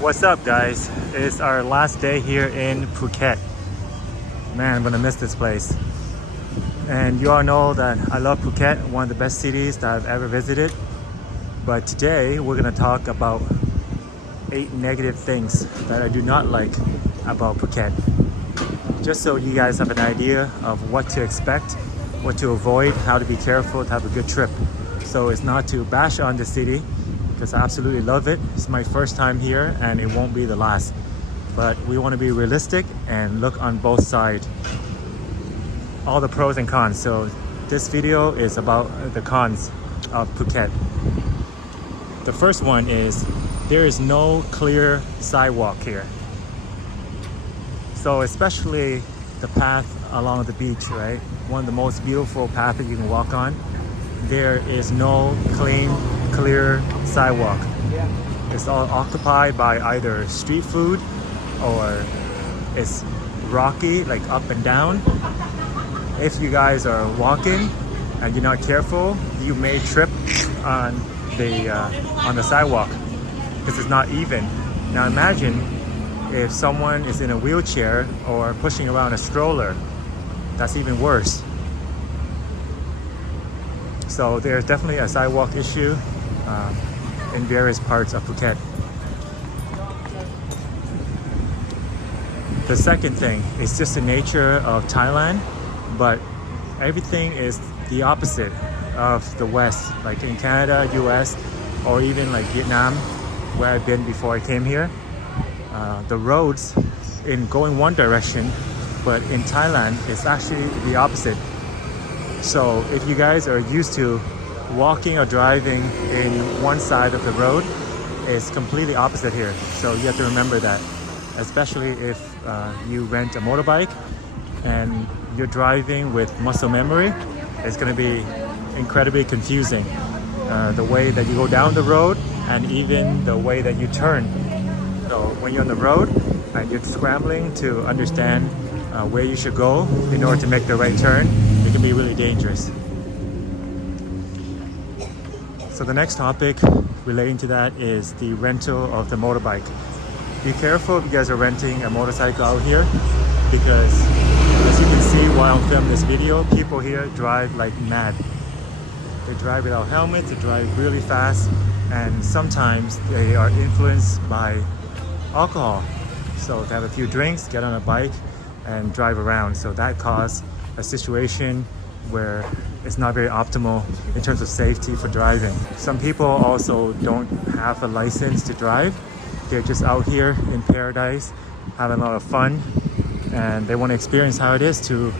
What's up, guys? It's our last day here in Phuket. Man, I'm gonna miss this place. And you all know that I love Phuket, one of the best cities that I've ever visited. But today we're gonna talk about 8 negative things that I do not like about Phuket. Just so you guys have an idea of what to expect, what to avoid, how to be careful to have a good trip. So it's not to bash on the city, because I absolutely love it. It's my first time here and it won't be the last. But we want to be realistic and look on both sides, all the pros and cons. So this video is about the cons of Phuket. The first one is there is no clear sidewalk here. So especially the path along the beach, right? One of the most beautiful paths that you can walk on. There is no clear sidewalk. It's all occupied by either street food or it's rocky, like up and down. If you guys are walking and you're not careful, you may trip on the sidewalk because it's not even. Now imagine if someone is in a wheelchair or pushing around a stroller. That's even worse. So there's definitely a sidewalk issue in various parts of Phuket. The second thing is just the nature of Thailand, but everything is the opposite of the West, like in Canada, US, or even like Vietnam, where I've been before I came here. The roads in going one direction, but in Thailand, it's actually the opposite. So if you guys are used to walking or driving in one side of the road, it's completely opposite here. So you have to remember that, especially if you rent a motorbike and you're driving with muscle memory. It's going to be incredibly confusing. The way that you go down the road and even the way that you turn. So when you're on the road and you're scrambling to understand where you should go in order to make the right turn, it can be really dangerous. So the next topic relating to that is the rental of the motorbike. Be careful if you guys are renting a motorcycle out here, because as you can see while I'm filming this video, people here drive like mad. They drive without helmets, they drive really fast, and sometimes they are influenced by alcohol. So they have a few drinks, get on a bike and drive around. So that caused a situation where it's not very optimal in terms of safety for driving. Some people also don't have a license to drive. They're just out here in paradise having a lot of fun, and they want to experience how it is to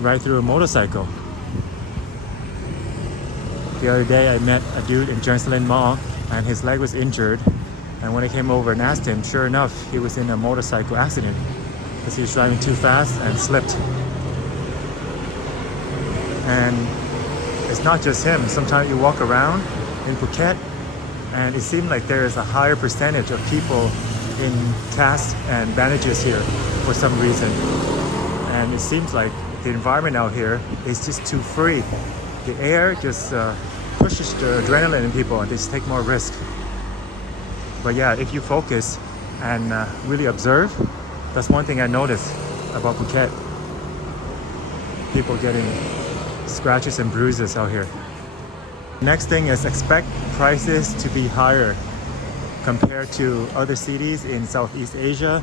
ride through a motorcycle. The other day I met a dude in Jerusalem Mall and his leg was injured, and when I came over and asked him, sure enough, he was in a motorcycle accident because he was driving too fast and slipped. And it's not just him. Sometimes you walk around in Phuket and it seems like there is a higher percentage of people in casts and bandages here for some reason. And it seems like the environment out here is just too free. The air just pushes the adrenaline in people and they just take more risk. But yeah, if you focus and really observe, that's one thing I noticed about Phuket. People getting scratches and bruises out here. Next thing is expect prices to be higher compared to other cities in Southeast Asia.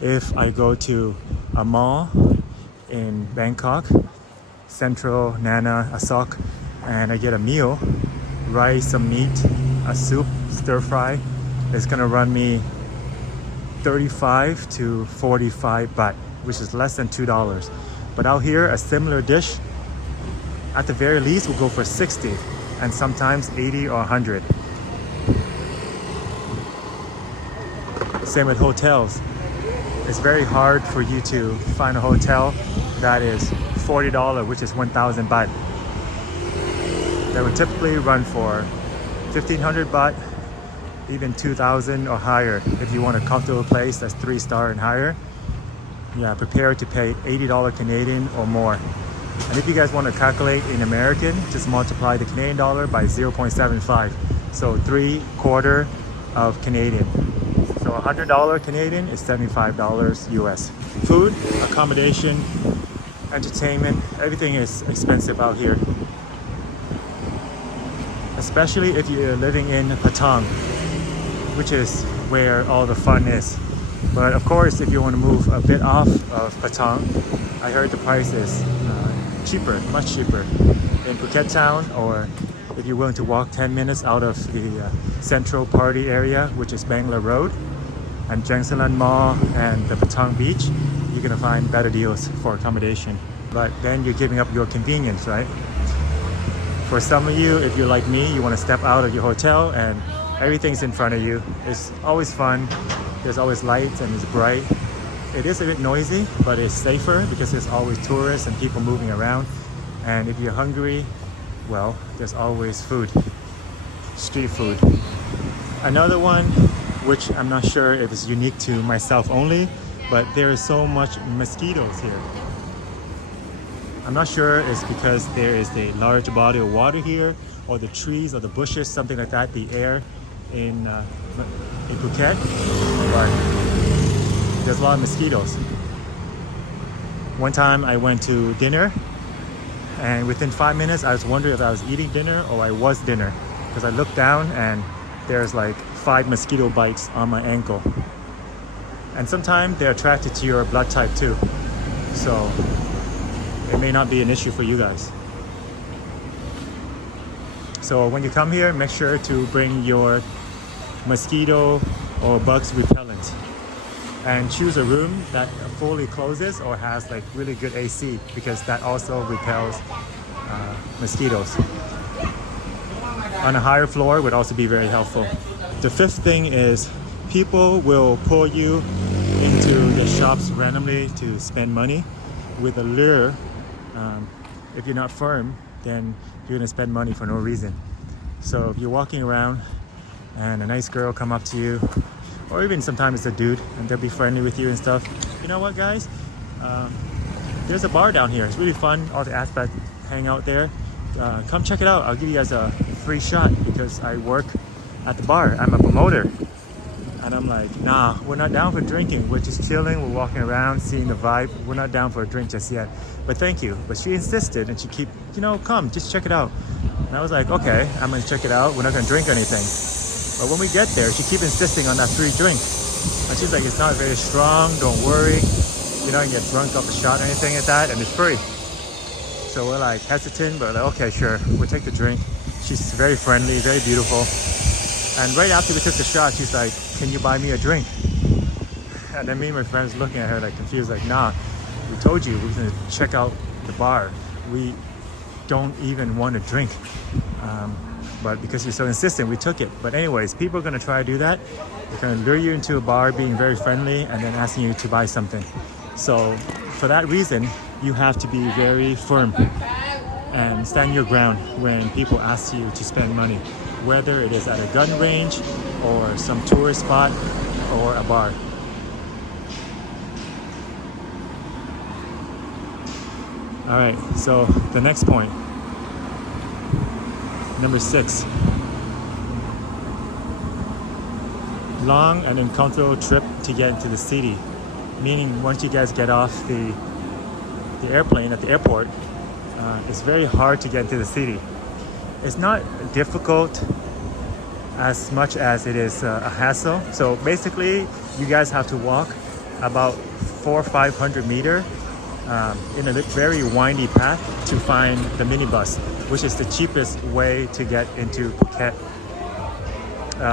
If I go to a mall in Bangkok, Central, Nana, Asok, and I get a meal, rice, some meat, a soup, stir fry, it's gonna run me 35 to 45 baht, which is less than $2. But out here, a similar dish, at the very least, will go for 60 and sometimes 80 or 100. Same with hotels. It's very hard for you to find a hotel that is $40, which is 1,000 baht. That would typically run for 1,500 baht, even 2,000 or higher. If you want a comfortable place that's 3-star and higher, yeah, prepare to pay $80 Canadian or more. And if you guys want to calculate in American, just multiply the Canadian dollar by 0.75. So 3/4 of Canadian. So $100 Canadian is $75 US. Food, accommodation, entertainment, everything is expensive out here. Especially if you're living in Patong, which is where all the fun is. But of course, if you want to move a bit off of Patong, I heard the price is cheaper, much cheaper in Phuket town, or if you're willing to walk 10 minutes out of the central party area, which is Bangla Road and Jangsalan Mall and the Patong Beach, you're gonna find better deals for accommodation. But then you're giving up your convenience, right? For some of you, if you're like me, you want to step out of your hotel and everything's in front of you. It's always fun. There's always lights and it's bright. It is a bit noisy, but it's safer because there's always tourists and people moving around. And if you're hungry, well, there's always food, street food. Another one, which I'm not sure if it's unique to myself only, but there is so much mosquitoes here. I'm not sure it's because there is a large body of water here, or the trees or the bushes, something like that, the air in Phuket, but there's a lot of mosquitoes. One time I went to dinner, and within 5 minutes I was wondering if I was eating dinner or I was dinner, because I looked down and there's like 5 mosquito bites on my ankle. And sometimes they're attracted to your blood type too, so it may not be an issue for you guys. So when you come here, make sure to bring your mosquito or bugs repellent, and choose a room that fully closes or has like really good AC, because that also repels mosquitoes. On a higher floor would also be very helpful. The fifth thing is people will pull you into the shops randomly to spend money with a lure. If you're not firm, then you're gonna spend money for no reason. So if you're walking around and a nice girl come up to you, or even sometimes it's a dude and they'll be friendly with you and stuff, you know what guys, there's a bar down here. It's really fun. All the Expats hang out there. Come check it out. I'll give you guys a free shot because I work at the bar. I'm a promoter. And I'm like, nah, we're not down for drinking. We're just chilling. We're walking around, seeing the vibe. We're not down for a drink just yet. But thank you. But she insisted, and she keep, come, just check it out. And I was like, okay, I'm gonna check it out. We're not gonna drink anything. But when we get there, she keep insisting on that free drink. And she's like, it's not very strong. Don't worry. You're not gonna get drunk off a shot or anything like that, and it's free. So we're like hesitant, but like, okay, sure, we'll take the drink. She's very friendly, very beautiful. And right after we took the shot, she's like, can you buy me a drink? And then me and my friends looking at her like confused, like, nah, we told you we were gonna check out the bar. We don't even want to drink. But because you're so insistent, we took it. But anyways, people are gonna try to do that. They're gonna lure you into a bar being very friendly and then asking you to buy something. So for that reason, you have to be very firm and stand your ground when people ask you to spend money, whether it is at a gun range or some tourist spot or a bar. All right, so the next point, number 6. Long and uncomfortable trip to get into the city. Meaning once you guys get off the airplane at the airport, it's very hard to get into the city. It's not difficult as much as it is a hassle. So basically, you guys have to walk about 400 or 500 meters in a very windy path to find the minibus, which is the cheapest way to get into Phuket,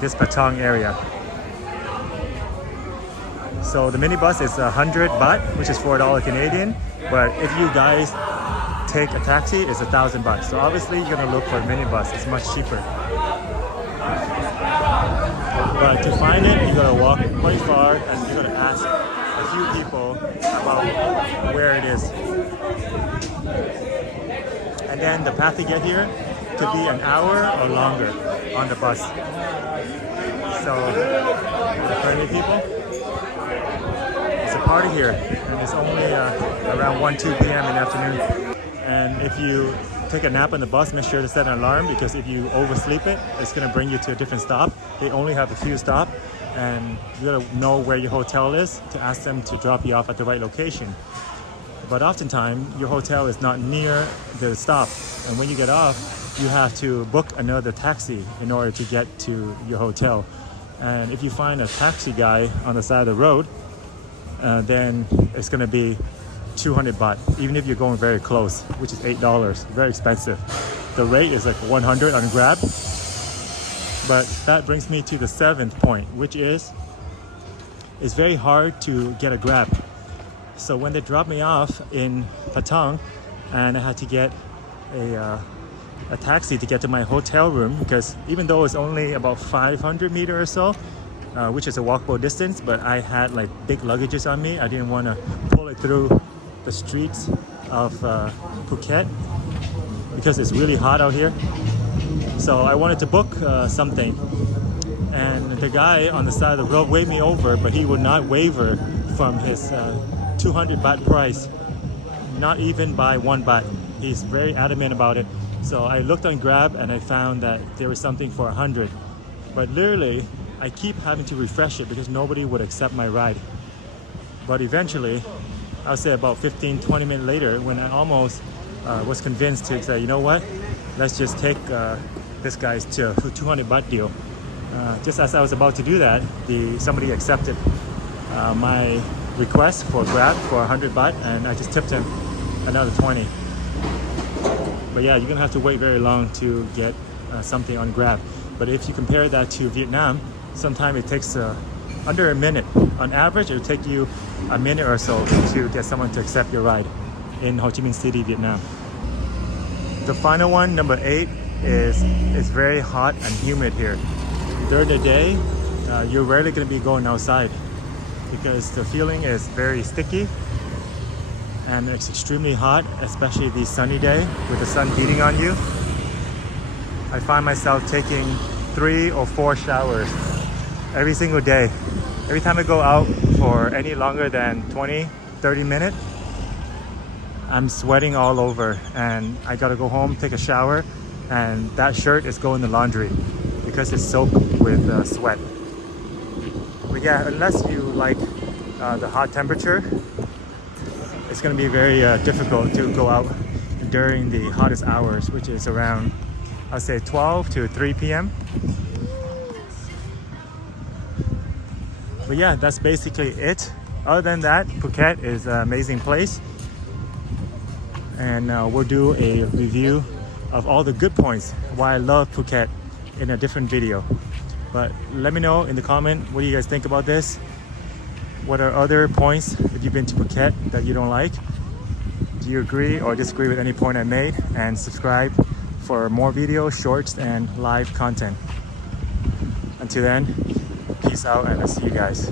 this Patong area. So the minibus is 100 baht, which is $4 Canadian. But if you guys take a taxi, it's 1,000 baht. So obviously you're gonna look for a minibus. It's much cheaper. But to find it, you gotta walk quite far, and you're gonna ask a few people about where it is. And then the path to get here could be an hour or longer on the bus. So the friendly people. It's a party here, and it's only around 1-2 p.m. in the afternoon. And if you take a nap on the bus, make sure to set an alarm, because if you oversleep it, it's going to bring you to a different stop. They only have a few stops, and you gotta know where your hotel is to ask them to drop you off at the right location. But oftentimes your hotel is not near the stop, and when you get off, you have to book another taxi in order to get to your hotel. And if you find a taxi guy on the side of the road, then it's gonna be 200 baht, even if you're going very close, which is $8, very expensive. The rate is like 100 on Grab. But that brings me to the 7th point, which is it's very hard to get a Grab. So when they dropped me off in Patong and I had to get a taxi to get to my hotel room, because even though it's only about 500 meters or so, which is a walkable distance, but I had like big luggages on me. I didn't want to pull it through the streets of Phuket because it's really hot out here. So I wanted to book something, and the guy on the side of the road waved me over, but he would not waver from his 200 baht price, not even by 1 baht. He's very adamant about it. So I looked on Grab and I found that there was something for 100, but literally I keep having to refresh it because nobody would accept my ride. But eventually, I'll say about 15-20 minutes later, when I almost was convinced to say, you know what, let's just take this guy's 200 baht deal. Just as I was about to do that, somebody accepted my request for Grab for 100 baht, and I just tipped him another 20. But yeah, you're gonna have to wait very long to get something on Grab. But if you compare that to Vietnam, sometimes it takes under a minute. On average, it'll take you a minute or so to get someone to accept your ride in Ho Chi Minh City, Vietnam. The final one, number 8, is it's very hot and humid here. During the day, you're rarely going to be going outside because the feeling is very sticky and it's extremely hot, especially the sunny day with the sun beating on you. I find myself taking 3 or 4 showers every single day. Every time I go out for any longer than 20-30 minutes, I'm sweating all over, and I gotta go home, take a shower, and that shirt is going in the laundry because it's soaked with sweat. But yeah, unless you like the hot temperature, it's gonna be very difficult to go out during the hottest hours, which is around, I'll say 12 to 3 p.m. But yeah, that's basically it. Other than that, Phuket is an amazing place. And we'll do a review of all the good points why I love Phuket in a different video. But let me know in the comment, what do you guys think about this? What are other points that you've been to Phuket that you don't like? Do you agree or disagree with any point I made? And subscribe for more videos, shorts, and live content. Until then, peace out, and I'll see you guys.